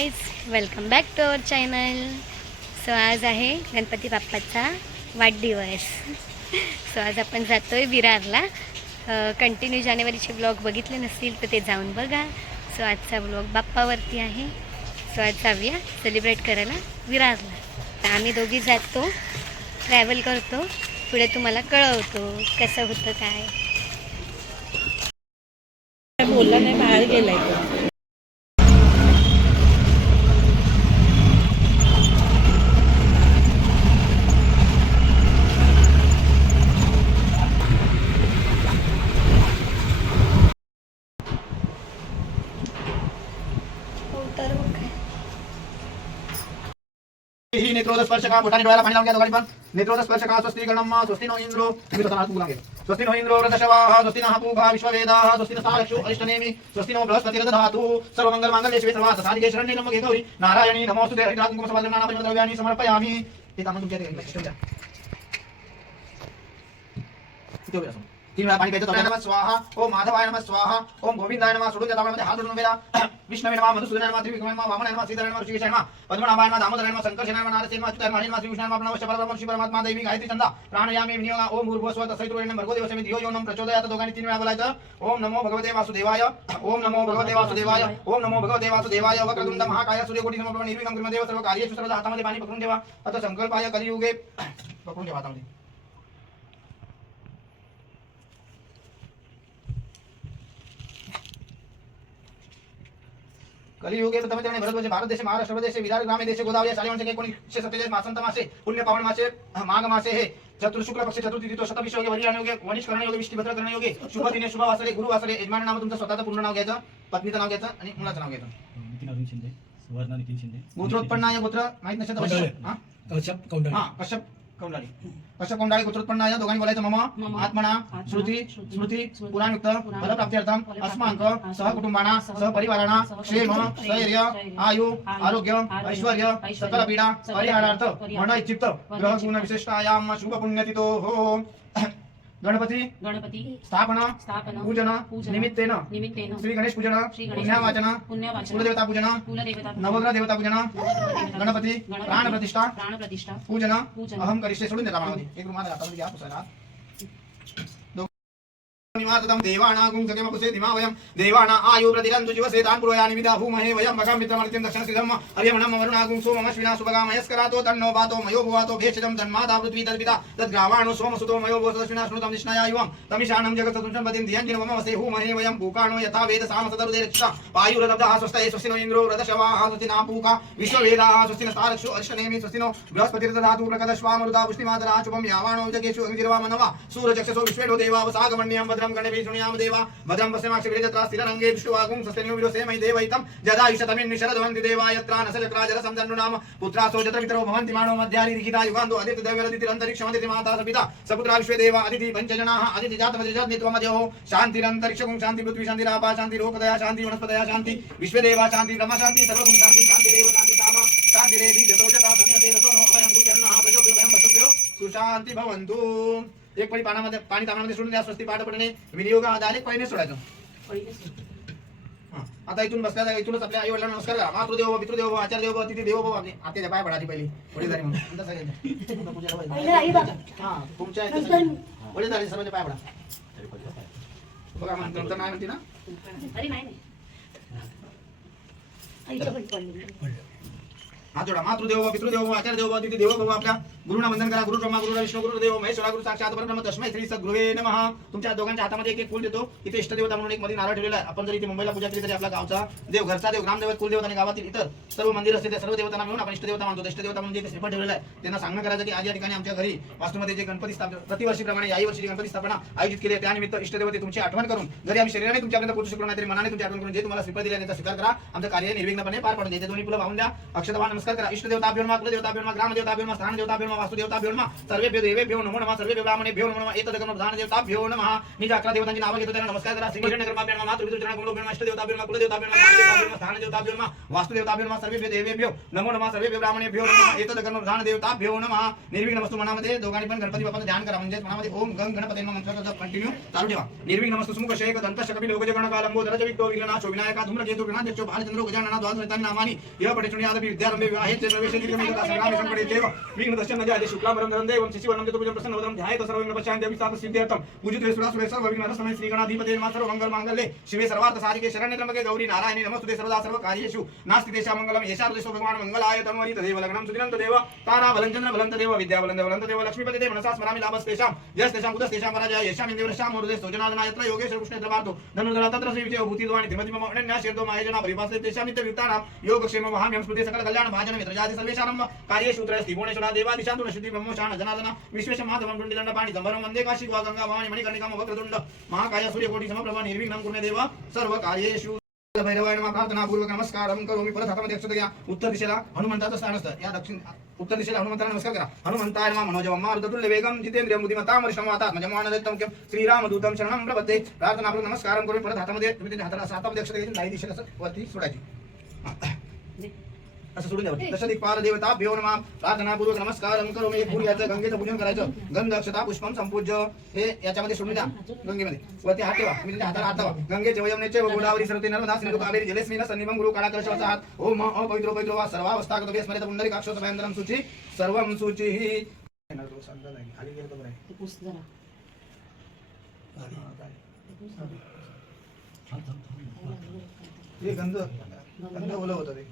Guys, welcome back to our channel. So आज आहे गणपती बाप्पाचा वाढदिवस. सो आज आपण जातो आहे विरारला. कंटिन्यू जानेवारीचे ब्लॉग बघितले नसतील तर ते जाऊन बघा. सो आजचा ब्लॉग बाप्पावरती आहे. सो आज जाऊया सेलिब्रेट करायला विरारला. तर आम्ही दोघी जातो, ट्रॅव्हल करतो, पुढे तुम्हाला कळवतो कसं होतं काय. बोलला नाही, बाहेर गेलाय तो. ही नेत्रोद स्पर्श का बोटाने डोळ्याला पाणी लावून घ्या दोघांनी पण. नेत्रोद स्पर्श का स्वस्ती गणम्मा स्वस्ती नो इंद्रो तुम्ही स्वतः हात लावून घ्या. स्वस्ती नो इंद्रो वृद्धशवाः स्वस्ती नः पूगा विश्ववेदाः स्वस्ती नः सारक्षो अरिष्टनेमि स्वस्ती नो बृहस्पतिर्दधातु सर्वमंगल मांगल्ये शिवे सर्वार्थ साधिके शरण्ये त्र्यंबके गौरी नारायणी नमोस्तुते. हरिद्रात्मकं कुंकुमसमादं नाना पंचद्रव्याणि समर्पयामि. हे कामं तुमच्या इथे द्या. किती वेळ असो तीन वेळा पाणी प्यायचं. नमः स्वाहा ओम माधवाय नमः स्वाहा ओम गोविंदाय नमः. सोडून द्या मध्ये हात जोडून उभे राहा. विष्णवे नमः मधुसूदनाय नमः त्रिविक्रमाय नमः वामनाय नमः श्रीधराय नमः ऋषिकेशाय नमः पद्मनाभाय नमः दामोदराय नमः संकर्षणाय नमः नारसिंहाय नमः अच्युताय नमः हरिनाथ विष्णुनाय नमः नमः परब्रह्म श्री परमात्मा देवी गायत्री छंदा प्राणायामे विनियोगा ओम भूर्भुवस्वः तत्सवितुर्वरेण्यं भर्गो देवस्य धियो यो न प्रचोदयात्. दोघांनी तीन वेळा बोलायचं. ओम नमो भगवते वासुदेवाय ओम नमो भगवते वासुदेवाय ओम नमो भगवते वासुदेवाय. वक्रतुंड महाकाय सूर्यकोटि समप्रभ निर्विघ्नं कुर्मदेव सर्व कार्येषु सर्वदा. हातामध्ये पाणी पकडून ठेवा. आता संकल्पाय कलियुगे पकडून ठेवा हातामध्ये. कलियुगे प्रथमचरणे भरतवर्षे भारत देशे महाराष्ट्र प्रदेशे विरार ग्रामे देशे गोदावरी शालिवांशे 1947 मासंत मासे पुण्य पावन मासे माघ मासे हे चतुर् शुक्ल पक्ष चतुर्थी तिथो शतभिष योगे वरियाण योगे वनिष्ठ करण योगे विष्टी भद्र करण योगे शुभ दिने शुभ वासरे गुरु वासरे. यजमान नाव तुमचं स्वतःचं पूर्ण नाव घ्यायचं, पत्नीचं नाव घ्यायचं आणि मुलाचं नाव घ्यायचं. नितीन अरुण शिंदे, सुवर्ण नितीन शिंदे. गोत्रोत्पन्नाय गोत्र माहित नसेल तर कश्यप कौंडाळे. कश्यप कौंडाळे. कश्यप कौंडाळे गोत्रोत्पन्नाय. दोघांनी बोलायचं मम आत्मना श्रुती स्मृती पुराणयुक्त फलप्राप्त्यर्थम अस्मांक सहकुटुंबाना सहपरिवाराणा क्षेम स्थैर्य आयु आरोग्य ऐश्वर्य सकल पीडा परिहारार्थ मन इच्छित ग्रह गुण विशिष्टायाम शुभ पुण्यतिथो हो. गणपती गणपती स्थापना पूजन निमित्तेन श्री गणेश पूजन पुण्यावाचन कुलदेवता पूजन नवग्रह देवता पूजन गणपती प्राण प्रतिष्ठा पूजन अहम करिष्ये. सोडून देता मला एक रुमाल हातामध्ये घ्या पुसायला. निवासतं देवानागुं सखेमपुसे दिमावयं देवाना आयु प्रतिरन्तु जीवसेतान् पुरोयानि विदाहुमहे वयं मघं मित्रमर्त्यं दक्षिणसिद्धं हरियमणं वरुणागुं सोममश्विना सुभगामयस्करातो तन्नो वातो मयो भुवातो भेषजं तन्माता पृथ्वी तद्पिता तद्ग्रावाणो सोमसुतो मयो भोसदश्विना श्रुतं निष्णया इवं तमिशानं जगत्संपतिं धियञ्जिनममसे हुमहे वयं पूकाणो यथा वेद सामसतरुदे रक्षिता वायुरदब्धः स्वस्तये स्वस्तिनो इन्द्रो रथशवाः स्वस्तिना पूका विश्ववेदाः स्वस्तिन तारक्षो अरिष्टनेमि स्वस्तिनो बृहस्पतिर्दधातु प्रकदश्वामरुता पुष्टिमातरा शुभं यावाणो जगेषु अग्निर्वामनवा सूर्यचक्षसो विश्वेनो देवावसागमण्यं भद्रं गणेश शुण्याम देवा भद्रं पश्यमाक्षिभिर्जत्रा स्थिररङ्गे विष्णुवागुं सस्तेनो विरोसे मयि देवैतं जदायुषतमिन् निशरद्वन्ति देवा यत्रा नसचक्राजरसंजन्नुनाम पुत्रासो जत्रपितरो भवन्ति मानो मध्यारि लिखिता युगान्तो अदिति देवरदितिरन्तरिक्षमदिति माता सपिता सपुत्रा विश्वे देवा अदिति पञ्चजनाः अदिति जातमतिजनित्वमद्योः शान्तिरन्तरिक्षगुं शान्ति पृथ्वी शान्तिरापा शान्ति लोकदया शान्ति वनस्पतया शान्ति विश्वे देवा शान्ति ब्रह्म शान्ति सर्वगुं शान्ति शान्तिरेव शान्ति कामा शान्तिरेधि जतोजता सत्यते रसोनो अभयं गुजन्नाः प्रचोदयामः वसुभ्यो सुशान्ति भवन्तु. एक पळी पाण्यामध्ये पाणी तांबण्यामध्ये सोडून द्या. स्वस्ती पाठ पडणे विनियोग डायरेक्ट पळीने सोडायचं. आता इथून बसल्या इथूनच आपल्या आई वडिलांना नमस्कार करा. मातृदेव पितृदेव आचार्य देव अतिथी देव भाऊ आपले आत्याच्या पाय पडायची पहिली वडीलधारी म्हणून तुमच्या वडीलधारी सर्वांच्या पाय पडा. बघा नंतर नाही म्हणते ना हात जोडा. मातृदेव पितृदेव आचार्य देव अतिथी देव भाऊ आपल्या गुरुना वंदन करा. गुरु ब्रह्मा गुरु विष्णू गुरु देव महेश्वरा गुरु साक्षात परब्रह्म तस्मै श्री सद्गुरुवे नमः. तुमच्या दोघांच्या हातामध्ये एक फूल देतो. इथे इष्टदेवता म्हणून एक मध्ये नारळ ठेवलेला आहे. आपण जर इथे मुंबईला पूजा केली तरी आपला गावचा देव घरचा देव ग्रामदेवत कुलदेवता आणि गावातील इतर सर्व मंदिर असते त्या सर्व देवतांना मिळून आपण इष्टदेवता मानतो. इष्टदेवता म्हणजे इथे श्रीफळ ठेवलेला आहे. त्यांना सांगणं करायचं की आज या ठिकाणी आमच्या घरी वास्तूमध्ये जे गणपती स्थापना प्रतिवर्षीप्रमाणे याही वर्षी गणपती स्थापना आयोजित केली आहे त्यानिमित्त इष्टदेवते तुमची आठवण करून जरी आम्ही शरीराने तुमच्यापर्यंत पोहोचू शकलो नाही तरी मनाने तुमची आठवण करून जे तुम्हाला श्रीफळ दिले त्याचा स्वीकार करा. आमचं कार्य निर्विघ्नपणे पार पाडून द्यायचे. दोन्ही फुलं वाहून द्या. अक्षता नमस्कार करा. इष्टदेवता अभ्यर्मा कुलदेवता अभ्यर्मा ग्रामदेवता अभ्यर्मा स्थानदेवता अभ्यर्मा नमः वास्तुदेवताभ्यो नमः सर्वेभ्यो देवेभ्यो नमो नमः सर्वेभ्यो ब्राह्मणेभ्यो नमो नमः एतदकर्म प्रधान देवताभ्यो नमः निज 11 देवतांची नावे घेतो त्यांना नमस्कार करा श्री हिरण्यकर्माभ्यो नमः मातृपितृचरण कुलभ्यो नमः इष्टदेवताभ्यो नमः कुलदेवताभ्यो नमः स्थानदेवताभ्यो नमः स्थानदेवताभ्यो नमः वास्तुदेवताभ्यो नमः सर्वेभ्यो देवेभ्यो नमो नमः सर्वेभ्यो ब्राह्मणेभ्यो नमः एतदकर्म प्रधान देवताभ्यो नमः निर्विघ्न वस्तू मनामध्ये दोघांनी पण गणपती बाप्पाचं ध्यान करा म्हणजे मनामध्ये ओम गंग गणपती नमः मंत्राचा कंटिन्यू चालू ठेवा निर्विघ्न वस्तू सुमुख शेक दंतश कपिल लोकज गणकालंबो धरज विक्तो विघ्ननाशो विनायका धूम्रकेतु गणाध्यक्षो बालचंद्रो गजानना द्वादशैतानि नामानि य पठेचुनि आदपि विद्यारंभे विवाहेचे प्रवेशे दीर्घमेकदा संग्रामे संकटे देव विघ्न दर्शन नजय आदि शुक्लांबरं धरं देवं शिशिवर्णं चतुर्भुजं पूजन प्रसन्न वदनं ध्यायेत सर्व विघ्न पश्चान्ति अभिष्टात् सिद्ध्यर्थं पूजित सुरा सुरे सर्व विघ्न रसमय श्री गणाधिपते नमः सर्व मंगल मांगल्ये शिवे सर्वार्थ साधिके शरण्ये त्र्यंबके गौरी नारायणी नमस्तुते सर्वदा सर्व कार्येषु नास्ति तेषां मंगलम् येषार्देशो भगवान् मंगलाय तन्वरि तदेव लग्नं सुदिनं तदेव तारा बलञ्चन्द्र बलं तदेव विद्या बलं तदेव लक्ष्मीपति देव मनसा स्मरामि लाभस्तेषां यस्तेषां कुतस्तेषां पराजय येषां इन्द्रवृषां हृदये सोजनादना यत्र योगेश्वर कृष्णेत्र पार्थो धनुर्धरा तत्र श्री विजयो भूतिद्वाणि धीमति मम अनन्या शीर्षो मायजना परिभासे तेषां नित्ययुक्तानां योगक्षेम वहाम्यं स्मृते सकल कल्याण भाजन मित्रजाति सर्वेषां कार्येषु त्रयस्ति भुवनेश्वरा देवादिशान्तु नश्यति ब्रह्मोशान जनार्दन विश्वेश माधवं टुण्डिदण्ड पाणि संभरं वन्दे काशी गंगा भवानी मणिकर्णिकां वक्रतुण्ड महाकाय सूर्यकोटि समप्रभा निर्विघ्नं कुरु मे देव सर्व कार्येषु भैरवाय नमः प्रार्थना पूर्वक नमस्कारं करोमि परत हातामध्ये अक्षत घ्या उत्तर दिशेला हनुमंताचं स्थान असतं या दक्षिण उत्तर दिशेला हनुमंताला नमस्कार करा हनुमंताय नमः मनोजवं मारुततुल्य वेगं जितेंद्रियं बुद्धिमतां वरिष्ठं वातात्मजं म्हणजे मानदत्तं मुख्यं श्रीरामदूतं शरणं प्रपद्ये प्रार्थना पूर्वक नमस्कारं करोमि परत हातामध्ये तुम्ही त्या हातामध्ये अक्षत घ्यायची दाही दिशेला असं वरती सोडायची असं सोडून द्यावं तसं दिक्पाल देवताभ्यो नमः प्रार्थना पूर्वक नमस्कारं करोमि एक फूल याचं गंगेचं पूजन करायचं गंध अक्षता पुष्पम संपूज्य हे याच्यामध्ये सोडून द्या गंगेमध्ये वरती हात ठेवा मी हाताला हात ठेवा गंगेचे वयमनेचे गोदावरी सरस्वती नर्मदा सिंधू कावेरी जलेस्मिन सन्निभं गुरु काळा कलशाचा हात ओम अपवित्रो पवित्रो वा सर्वावस्थागतो वेस्मरेत पुंडरीकाक्षो सभयंतरं सूची सर्वं सूचिः खाली गेलं तर बरं आहे. पुस जरा हे गंध गंध ओलं होतं ते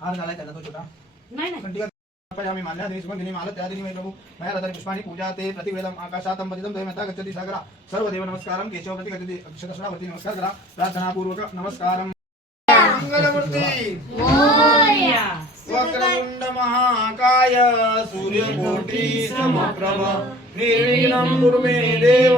हार झालाय त्याला तो छोटा नाही नाही पण ठीक आहे आम्ही मानल्या दिनी सुगंधिनी माल त्या दिनी प्रभू मया रतन पुष्पाणि पूजा ते प्रतिवेदम आकाशातं पतितं दयमता गच्छति सागरा सर्व देव नमस्कारं केशव प्रति गच्छति अक्षरश्रावती नमस्कार करा प्रार्थना पूर्वक नमस्कारं मंगलमूर्ती मोरया वक्रतुंड महाकाय सूर्यकोटि समप्रभ निर्विघ्नं कुरु मे देव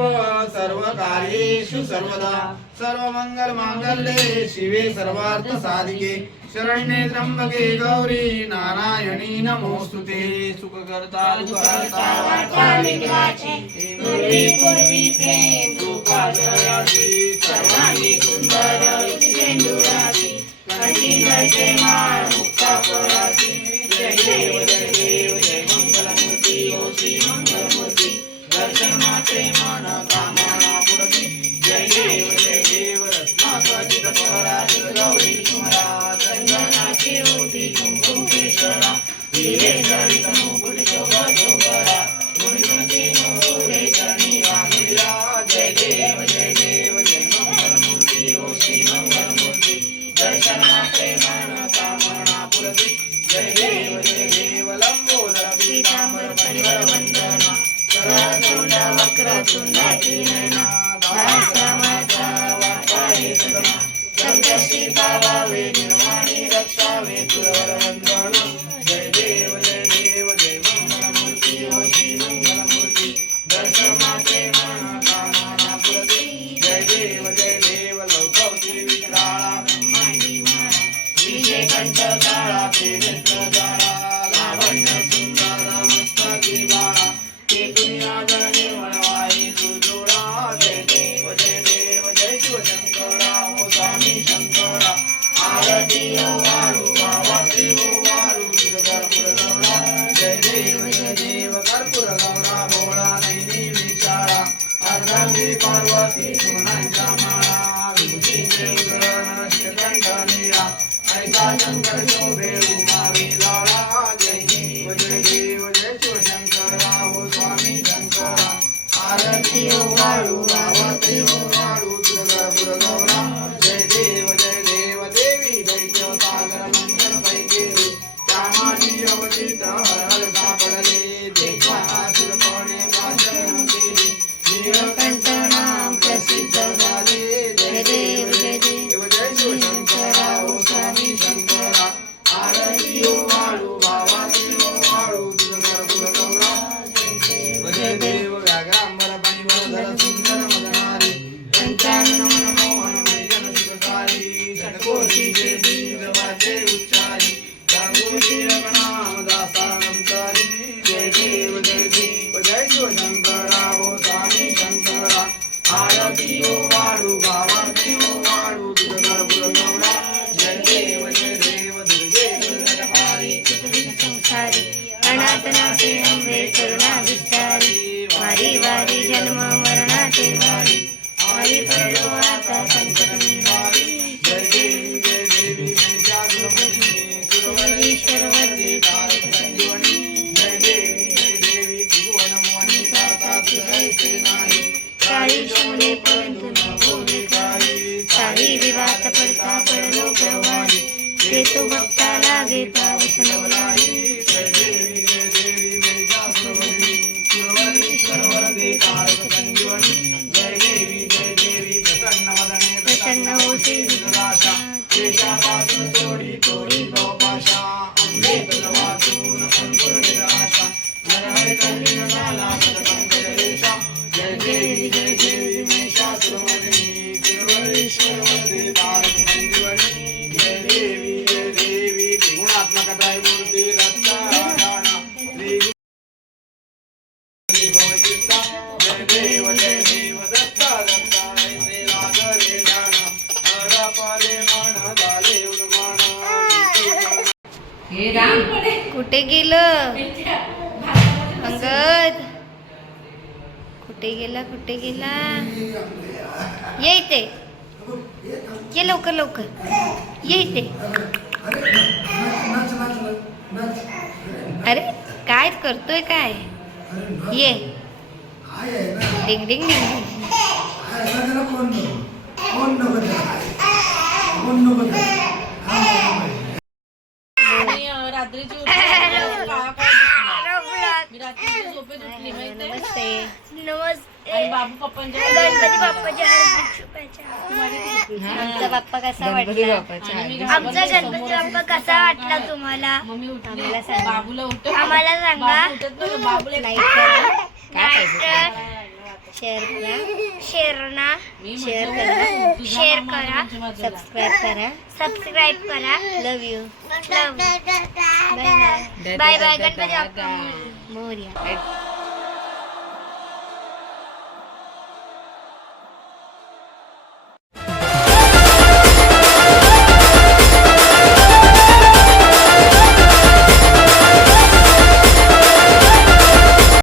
सर्व कार्येषु सर्वदा सर्वमंगल मांगल्ये शिवे सर्वार्थ साधिके शरण्ये त्र्यंबके गौरी नारायणी नमोस्तुते सुखकर्ता दुःखहर्ता वार्ता विघ्नाची पूर्वी प्रेम दुःखादयाची सर्वांगी सुंदर सेंदुराची कंठी जय माळ मुक्तापराची जय देव जय मंगलमूर्ती ओ श्री मंगलमूर्ती दर्शन मात्रे मन कामना पुरती जय देव रत्नाकर्षित पराजित गौरी तुम्हारा चंदनाची ओटी कुंकुमेश्वरा हिरे जडित मुकुट शोभा गुणगुणती मोरे चरणी वाहिला जय देव जय मंगलमूर्ती ओ श्री मंगलमूर्ती दर्शन मात्रे मन कामना पुरती जय देव लंबोदर पीतांबर परिवर वंदना करतुंड वक्रतुंड नयना दासमाचा वाटाये सदना संकष्टी पावावे निर्वाणी रक्षावे कुलवर वंदना जय देव जय मंगलमूर्ती ओ श्री मंगलमूर्ती दर्शन मात्रे मन कामना पुरती जय देव लौकवती विक्राळा ब्रह्मांडी माळा विजय कंठ काळा नेत्र जाळा लावण्य सुंदर मस्तकी बाळा ते दुनिया जगणे वळवाई सुजोडा जय देव जय शिवशंकरा ओ स्वामी शंकरा येतो भक्ताला घे पाऊस नवलाई. प्रसन्न होते केशापासून तोडी तोडी गोपाशा अमृत वाचून अंकुर निराशा नरहर कल्लीन झाला नरकंकरेशा. जय देवी महिषासुरमर्दिनी तिरुवरेश्वरवरदे तारक संजीवनी. जय देवी त्रिगुणात्मक त्रयमूर्ती रत्नारायणा भवचित्ता. जय देव दत्ता दत्ता ऐसे लागले जाणा अरपले मन झाले उन्माना. कुठे गेलं अंगद? कुठे गेला ये इथे ये लवकर लवकर ये इथे. अरे काय करतोय काय? ये डिंग डिंग डिंग. आणि रात्रीची उठली, काळा काळ दिसला. मी रात्रीची झोपेत उठली माहितीये? नमस्ते. आणि बाबू पप्पांच्या गणपती बाप्पाच्या हार्दिक शुभेच्छा. आमचा बाप्पा कसा वाटला? आमचा गणपती बाप्पा कसा वाटला तुम्हाला? मम्मी उठली, आम्हाला सांगा. बाबूला उठव. आम्हाला सांगा. बाबू उठत नाही, बाबूला एक लाईक करा, शेअर करा, मी शेअर म्हटलं, करा, तुझ्या शेअर मामाला करा, तुमच्या बाजूला. सबस्क्राईब करा. Love you. Bye bye. Ganpati Bappa Morya.